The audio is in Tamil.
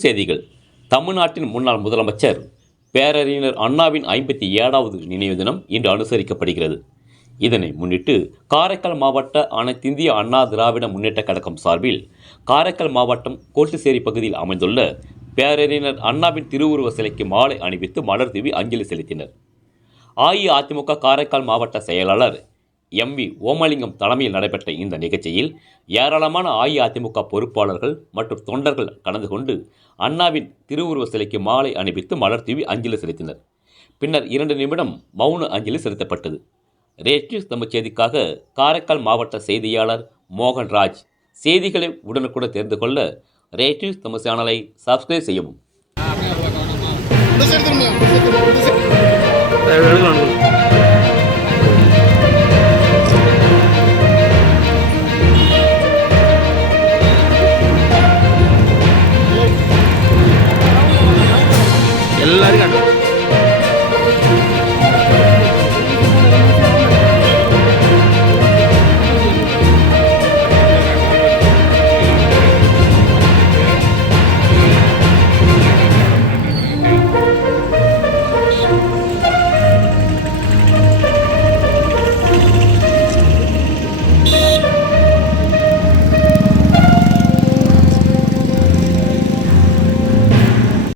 தலைப்புச் செய்திகள். தமிழ்நாட்டின் முன்னாள் முதலமைச்சர் பேரறிஞர் அண்ணாவின் 57வது நினைவு தினம் இன்று அனுசரிக்கப்படுகிறது. இதனை முன்னிட்டு காரைக்கால் மாவட்ட அனைத்திந்திய அண்ணா திராவிட முன்னேற்ற கழகம் சார்பில் காரைக்கால் மாவட்டம் கோட்டுச்சேரி பகுதியில் அமைந்துள்ள பேரறிஞர் அண்ணாவின் திருவுருவ சிலைக்கு மாலை அணிவித்து மலர் தூவி அஞ்சலி செலுத்தினர். அஇஅதிமுக காரைக்கால் மாவட்ட செயலாளர் எம்.வி. ஓமலிங்கம் தலைமையில் நடைபெற்ற இந்த நிகழ்ச்சியில் ஏராளமான அஇஅதிமுக பொறுப்பாளர்கள் மற்றும் தொண்டர்கள் கலந்து கொண்டு அண்ணாவின் திருவுருவ சிலைக்கு மாலை அணிவித்து மலர் தூவி அஞ்சலி செலுத்தினர். பின்னர் 2 நிமிடம் மௌன அஞ்சலி செலுத்தப்பட்டது. ரேடியோ தமிழ் செய்திக்காக காரைக்கால் மாவட்ட செய்தியாளர் மோகன்ராஜ். செய்திகளை உடனுக்குடன் தெரிந்து கொள்ள ரேடியோ தமிழ் சேனலை சப்ஸ்கிரைப் செய்யவும்.